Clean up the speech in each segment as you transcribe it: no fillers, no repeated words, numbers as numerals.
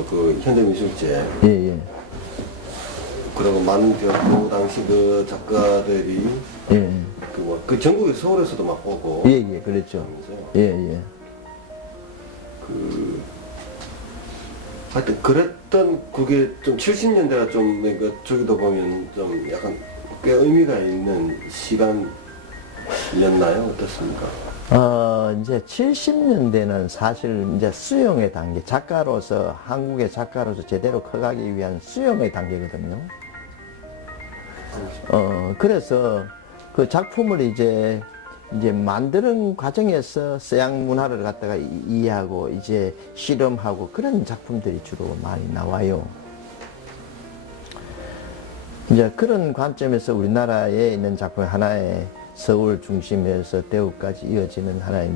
또 그 현대미술제 예, 예. 그리고 많은 그 당시 그 작가들이 예, 그 전국에 서울에서도 막 보고 예, 예, 그랬죠. 예, 예. 하여튼 그랬던 그게 좀 70년대가 좀 그 저기도 보면 좀 약간 꽤 의미가 있는 시간이었나요? 어떻습니까? 이제 70년대는 사실 이제 수용의 단계, 작가로서, 한국의 작가로서 제대로 커가기 위한 수용의 단계거든요. 그래서 그 작품을 이제 만드는 과정에서 서양 문화를 갖다가 이해하고 이제 실험하고 그런 작품들이 주로 많이 나와요. 이제 그런 관점에서 우리나라에 있는 작품 하나의 서울 중심에서 대구까지 이어지는 하나의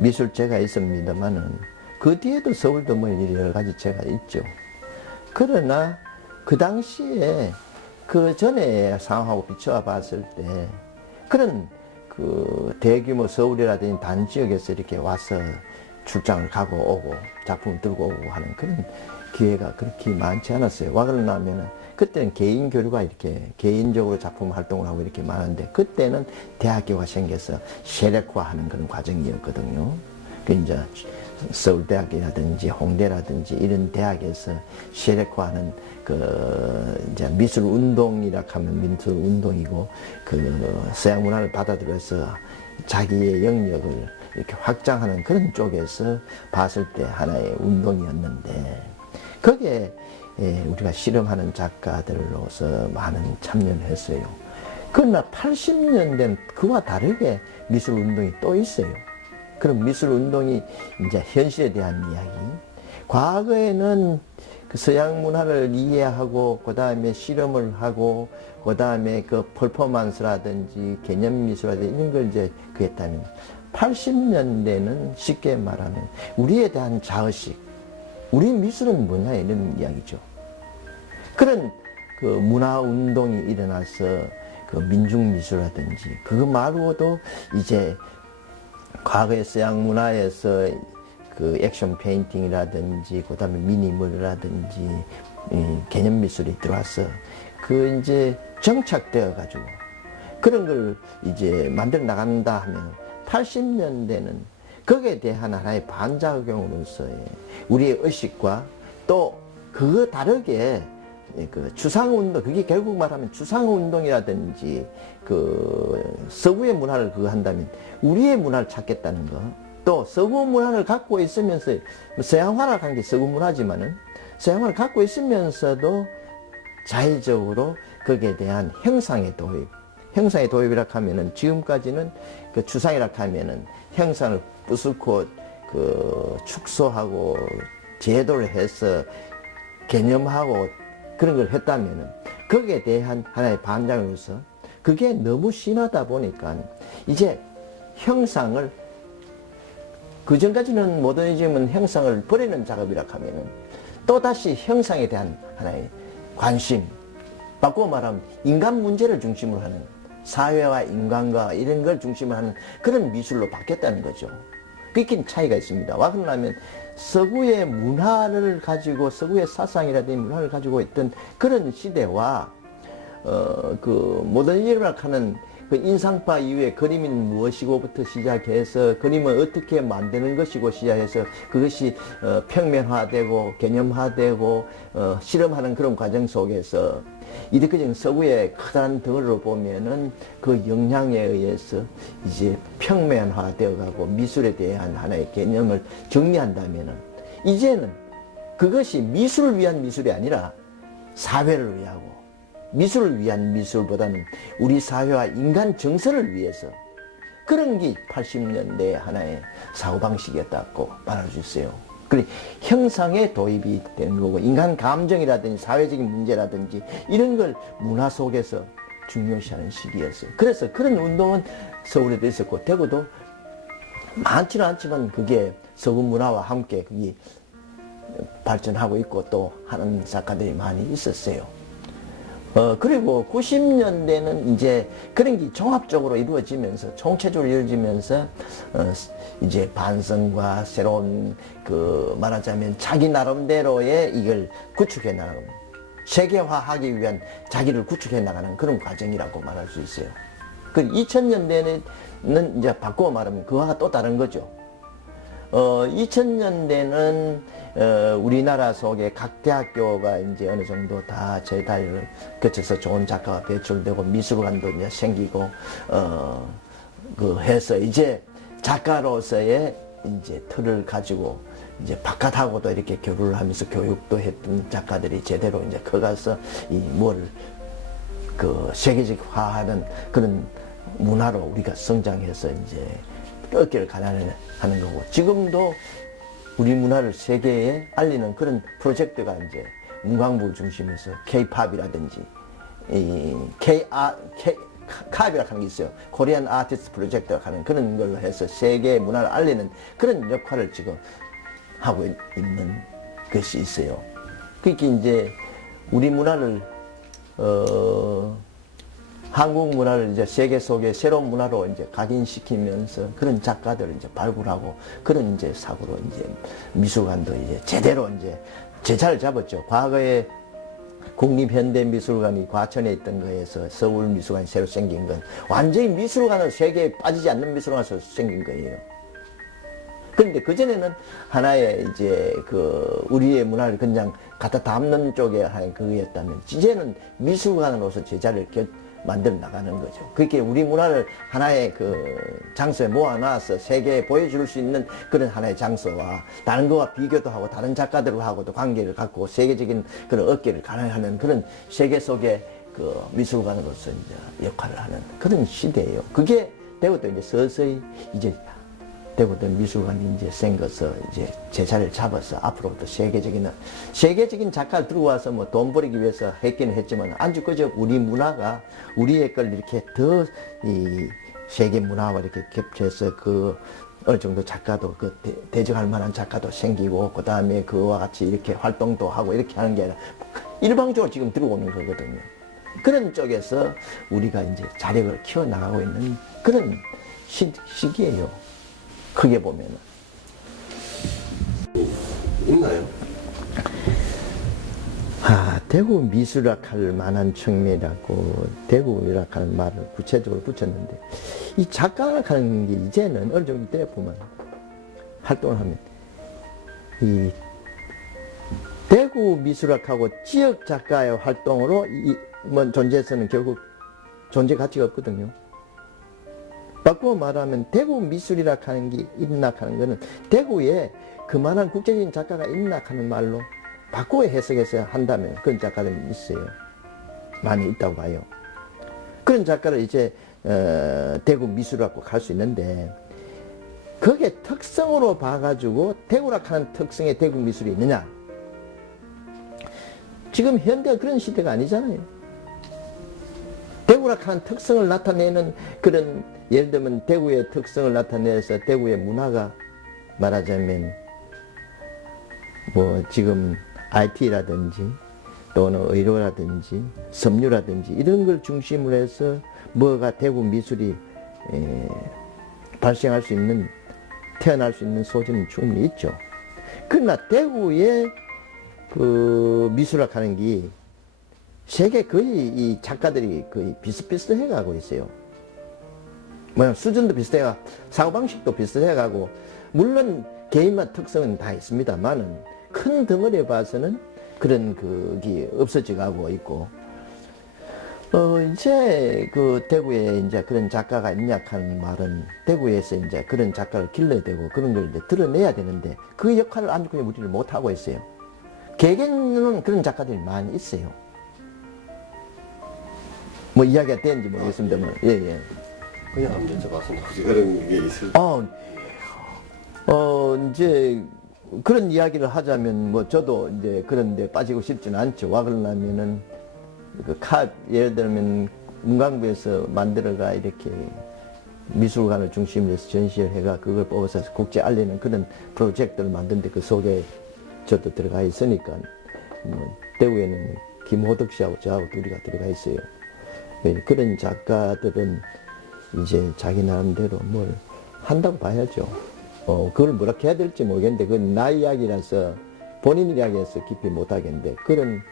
미술제가 있습니다만은 그 뒤에도 서울도 뭐 여러 가지 제가 있죠. 그러나 그 당시에 그 전에 상황하고 비춰 봤을 때 그런 그 대규모 서울이라든지 단지역에서 이렇게 와서 출장을 가고 오고 작품을 들고 오고 하는 그런 기회가 그렇게 많지 않았어요. 와 그러냐면은 그때는 개인 교류가 이렇게 개인적으로 작품 활동을 하고 이렇게 많은데 그때는 대학교가 생겨서 세력화하는 그런 과정이었거든요. 그 이제 서울대학이라든지 홍대라든지 이런 대학에서 세력화하는 그 이제 미술 운동이라 하면 미술 운동이고 그 서양 문화를 받아들여서 자기의 영역을 이렇게 확장하는 그런 쪽에서 봤을 때 하나의 운동이었는데 거기에 우리가 실험하는 작가들로서 많은 참여를 했어요. 그러나 80년대는 그와 다르게 미술 운동이 또 있어요. 그럼 미술 운동이 이제 현실에 대한 이야기. 과거에는 그 서양 문화를 이해하고 그 다음에 실험을 하고 그 다음에 그 퍼포먼스라든지 개념 미술이라든지 이런 걸 이제 그랬다면 80년대는 쉽게 말하면 우리에 대한 자의식, 우리 미술은 뭐냐 이런 이야기죠. 그런 그 문화 운동이 일어나서 그 민중 미술이라든지 그거 말고도 이제 과거의 서양 문화에서 그 액션 페인팅이라든지 그다음에 미니멀이라든지 개념 미술이 들어와서 그 이제 정착되어 가지고 그런 걸 이제 만들어 나간다 하면 80년대는 거기에 대한 하나의 반작용으로서의 우리의 의식과 또 그거 다르게 그 추상운동, 그게 결국 말하면 추상운동이라든지 그 서구의 문화를 그거 한다면 우리의 문화를 찾겠다는 거. 또 서구 문화를 갖고 있으면서 서양화를 한 게 서구 문화지만은 서양화를 갖고 있으면서도 자의적으로 거기에 대한 형상의 도입. 형상의 도입이라 하면은 지금까지는 그 추상이라 하면은 형상을 부수고 그 축소하고 제도를 해서 개념하고 그런 걸 했다면은 거기에 대한 하나의 반장으로서 그게 너무 심하다 보니까 이제 형상을 그 전까지는 모더니즘은 형상을 버리는 작업이라 하면은 또다시 형상에 대한 하나의 관심, 바꾸어 말하면 인간 문제를 중심으로 하는 사회와 인간과 이런 걸 중심으로 하는 그런 미술로 바뀌었다는 거죠. 그게 차이가 있습니다. 와 그러려면 서구의 문화를 가지고 서구의 사상이라든지 문화를 가지고 있던 그런 시대와 그 모더니즘이라고 하는 그 인상파 이후에 그림은 무엇이고부터 시작해서 그림을 어떻게 만드는 것이고 시작해서 그것이 평면화되고 개념화되고 실험하는 그런 과정 속에서 이렇게 서구의 크다란 덩어리로 보면은 그 영향에 의해서 이제 평면화되어 가고 미술에 대한 하나의 개념을 정리한다면은 이제는 그것이 미술을 위한 미술이 아니라 사회를 위하고 미술을 위한 미술보다는 우리 사회와 인간 정서를 위해서 그런 게 80년대의 하나의 사고방식이었다고 말할 수 있어요. 그래 형상의 도입이 되는 거고 인간 감정이라든지 사회적인 문제라든지 이런 걸 문화 속에서 중요시하는 시기였어요. 그래서 그런 운동은 서울에도 있었고 대구도 많지는 않지만 그게 서구 문화와 함께 그게 발전하고 있고 또 하는 작가들이 많이 있었어요. 그리고 90년대는 이제 그런 게 종합적으로 이루어지면서, 총체적으로 이루어지면서, 이제 반성과 새로운, 말하자면 자기 나름대로의 이걸 구축해 나가는, 세계화하기 위한 자기를 구축해 나가는 그런 과정이라고 말할 수 있어요. 그 2000년대는 이제 바꾸어 말하면 그와 또 다른 거죠. 2000년대는 우리나라 속에 각 대학교가 이제 어느 정도 다 재단을 거쳐서 좋은 작가가 배출되고 미술관도 이제 생기고 해서 이제 작가로서의 이제 틀을 가지고 이제 바깥하고도 이렇게 교류를 하면서 교육도 했던 작가들이 제대로 이제 커가서 세계적화하는 그런 문화로 우리가 성장해서 이제 어깨를 가나는 하는 거고, 지금도 우리 문화를 세계에 알리는 그런 프로젝트가 이제 문광부를 중심해서 K-팝이라든지 캅이라고 하는 게 있어요. 코리안 아티스트 프로젝트라고 하는 그런 걸로 해서 세계 문화를 알리는 그런 역할을 지금 하고 있는 것이 있어요. 그렇게 이제 우리 문화를 한국 문화를 이제 세계 속에 새로운 문화로 이제 각인시키면서 그런 작가들을 이제 발굴하고 그런 이제 사고로 이제 미술관도 이제 제대로 이제 제자를 잡았죠. 과거에 국립현대미술관이 과천에 있던 거에서 서울미술관이 새로 생긴 건 완전히 미술관은 세계에 빠지지 않는 미술관에서 생긴 거예요. 그런데 그전에는 하나의 이제 우리의 문화를 그냥 갖다 담는 쪽에 하는 그거였다면, 이제는 미술관으로서 제자를 만들어 나가는 거죠. 그렇게 우리 문화를 하나의 장소에 모아놔서 세계에 보여줄 수 있는 그런 하나의 장소와 다른 거와 비교도 하고 다른 작가들하고도 관계를 갖고 세계적인 그런 어깨를 가능하는 그런 세계 속의 미술관으로서 이제 역할을 하는 그런 시대예요. 그게 되고도 이제 서서히 이제 되고도 미술관이 이제 생겨서 이제 제자를 잡아서 앞으로부터 세계적인 작가를 들고 와서 뭐 돈 벌기 위해서 했기는 했지만 아주 그저 우리 문화가 우리의 걸 이렇게 더 이 세계 문화와 이렇게 겹쳐서 어느 정도 작가도 대적할 만한 작가도 생기고 그 다음에 그와 같이 이렇게 활동도 하고 이렇게 하는 게 아니라 일방적으로 지금 들어오는 거거든요. 그런 쪽에서 우리가 이제 자력을 키워 나가고 있는 그런 시기예요. 크게 보면은. 있나요? 대구 미술학 할 만한 측면이라고 대구 미술학 하는 말을 구체적으로 붙였는데, 이 작가학 하는 게 이제는 어느 정도 때 보면 활동을 하면 이 대구 미술학하고 지역 작가의 활동으로 존재에서는 결국 존재 가치가 없거든요. 바꾸어 말하면 대구 미술이라 하는 게 있나 하는 거는 대구에 그만한 국제적인 작가가 있나 하는 말로 바꾸어 해석해서 한다면 그런 작가들이 있어요. 많이 있다고 봐요. 그런 작가를 이제 대구 미술이라고 할 수 있는데, 그게 특성으로 봐가지고 대구라 하는 특성의 대구 미술이 있느냐? 지금 현대가 그런 시대가 아니잖아요. 대구라 하는 특성을 나타내는 그런, 예를 들면 대구의 특성을 나타내서 대구의 문화가 말하자면 지금 IT라든지 또는 의료라든지 섬유라든지 이런 걸 중심으로 해서 뭐가 대구 미술이 발생할 수 있는, 태어날 수 있는 소지는 충분히 있죠. 그러나 대구의 미술학 하는 게 세계 거의 이 작가들이 거의 비슷비슷해 가고 있어요. 수준도 비슷해가, 사고방식도 비슷해 가고, 물론 개인마다 특성은 다 있습니다만은 큰 덩어리에 봐서는 그런 그게 없어져 가고 있고, 이제 대구에 이제 그런 작가가 있냐 하는 말은 대구에서 이제 그런 작가를 길러야 되고 그런 걸 이제 드러내야 되는데 그 역할을 아주 그냥 우리를 못하고 있어요. 개개인은 그런 작가들이 많이 있어요. 이야기가 되는지 모르겠습니다만, 예. 그냥 한번 여쭤봤습니다. 혹시 그런 게 있을 이제 그런 이야기를 하자면 저도 이제 그런 데 빠지고 싶지는 않죠. 와 그러려면은 예를 들면 문광부에서 만들어가 이렇게 미술관을 중심으로 해서 전시를 해가 그걸 뽑아서 국제 알리는 그런 프로젝트를 만드는데 그 속에 저도 들어가 있으니까 대구에는 김호덕 씨하고 저하고 둘이가 들어가 있어요. 그런 작가들은 이제 자기 나름대로 뭘 한다고 봐야죠. 그걸 뭐라 해야 될지 모르겠는데, 그건 나 이야기라서, 본인 이야기에서 깊이 못 하겠는데, 그런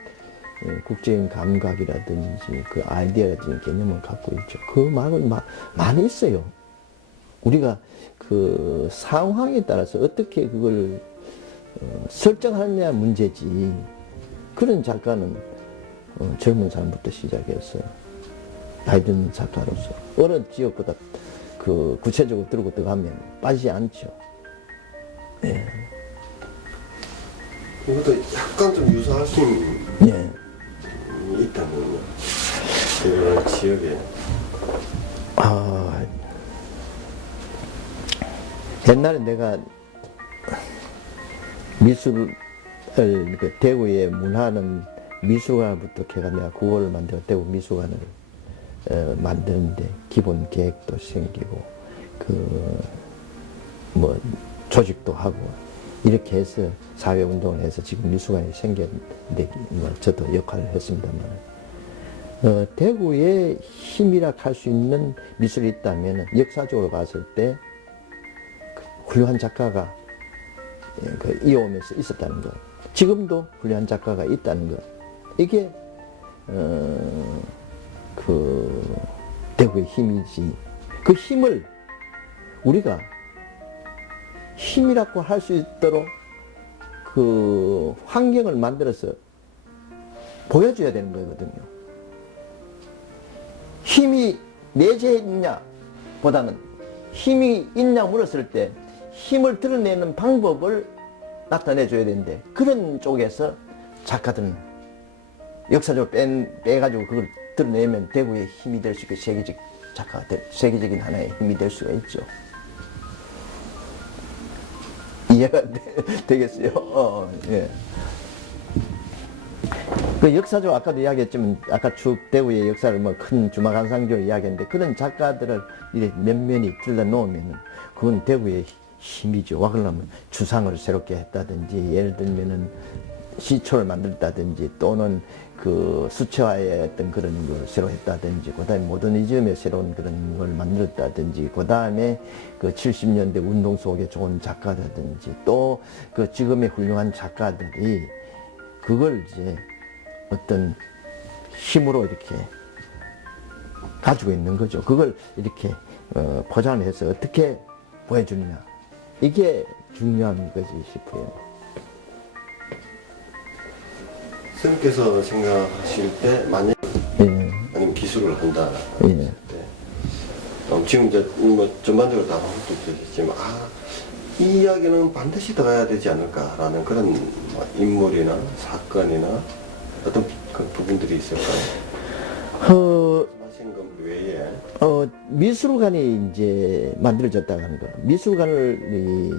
국제적인 감각이라든지, 그 아이디어라든지 개념을 갖고 있죠. 그 말은 많이 있어요. 우리가 그 상황에 따라서 어떻게 그걸 설정하느냐 문제지. 그런 작가는 젊은 사람부터 시작해서 나이 든 작가로서 어느 지역보다 그 구체적으로 들고 들어가면 빠지지 않죠. 예. 이것도 약간 좀 유사할 수 있는 예. 있다면요. 그 지역에. 옛날에 내가 미술을 그 대구에 문화는 미술관부터 해가 내가 구호를 만들어 대구 미술관을 만드는데 기본 계획도 생기고 그 뭐 조직도 하고 이렇게 해서 사회 운동을 해서 지금 미술관이 생겼는데 뭐 저도 역할을 했습니다만 대구에 힘이라 할 수 있는 미술이 있다면 역사적으로 봤을 때 훌륭한 작가가 이어오면서 있었다는 것, 지금도 훌륭한 작가가 있다는 것, 이게 그 대구의 힘이지. 그 힘을 우리가 힘이라고 할 수 있도록 그 환경을 만들어서 보여줘야 되는 거거든요. 힘이 내재해 있냐 보다는 힘이 있냐 물었을 때 힘을 드러내는 방법을 나타내줘야 되는데, 그런 쪽에서 작가들은 역사적으로 빼가지고 그걸 드러내면 대구의 힘이 될 수 있고 세계적 작가가 세계적인 하나의 힘이 될 수가 있죠. 이해가 되겠어요? 예. 그 역사적으로 아까도 이야기했지만, 아까 쭉 대구의 역사를 뭐 큰 주마간상적으로 이야기했는데, 그런 작가들을 이렇게 면면이 들러 놓으면 그건 대구의 힘이죠. 와 그러면 주상을 새롭게 했다든지, 예를 들면은 시초를 만들었다든지, 또는 그 수채화의 어떤 그런 걸 새로 했다든지, 그 다음에 모더니즘의 새로운 그런 걸 만들었다든지, 그 다음에 그 70년대 운동 속에 좋은 작가라든지, 또 그 지금의 훌륭한 작가들이 그걸 이제 어떤 힘으로 이렇게 가지고 있는 거죠. 그걸 이렇게 포장을 해서 어떻게 보여주느냐. 이게 중요한 거지 싶어요. 선생님께서 생각하실 때 만약 아니면 기술을 한다 했을 때 지금 이제 뭐 전반적으로 다 훑어주셨지만 이 이야기는 반드시 들어가야 되지 않을까라는 그런 뭐 인물이나 사건이나 어떤 그 부분들이 있을까요? 말씀하신 것 외에 미술관이 이제 만들어졌다고 하는 거. 미술관이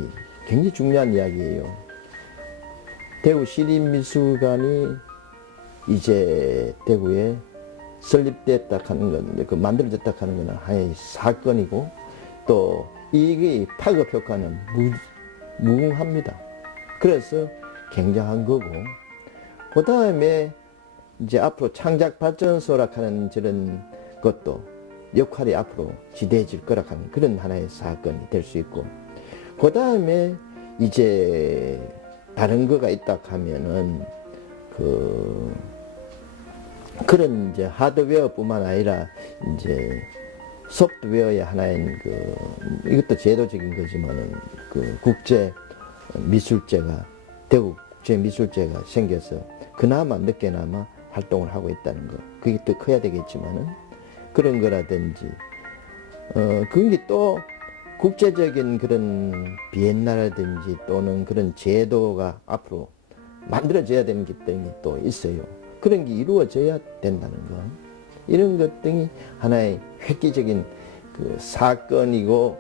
굉장히 중요한 이야기예요. 대구 시립미술관이 이제 대구에 설립됐다 하는 건, 그 만들어졌다 하는 건 하나의 사건이고, 또 이게 파급 효과는 무궁합니다. 그래서 굉장한 거고, 그 다음에 이제 앞으로 창작발전소라 하는 저런 것도 역할이 앞으로 지대해질 거라 하는 그런 하나의 사건이 될 수 있고, 그 다음에 이제 다른 거가 있다 하면은 그런 이제 하드웨어뿐만 아니라 이제 소프트웨어의 하나인 이것도 제도적인 거지만은 그 국제 미술제가, 대구 국제 미술제가 생겨서 그나마 늦게나마 활동을 하고 있다는 거. 그게 또 커야 되겠지만은 그런 거라든지, 그게 또 국제적인 그런 비엔나라든지 또는 그런 제도가 앞으로 만들어져야 되는 게 또 있어요. 그런 게 이루어져야 된다는 거. 이런 것 등이 하나의 획기적인 그 사건이고,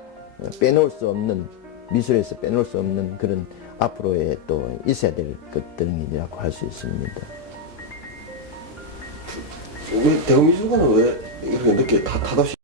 빼놓을 수 없는, 미술에서 빼놓을 수 없는 그런 앞으로의 또 있어야 될 것들이라고 할 수 있습니다. 왜 대구미술관은 왜 이렇게 늦게 타도시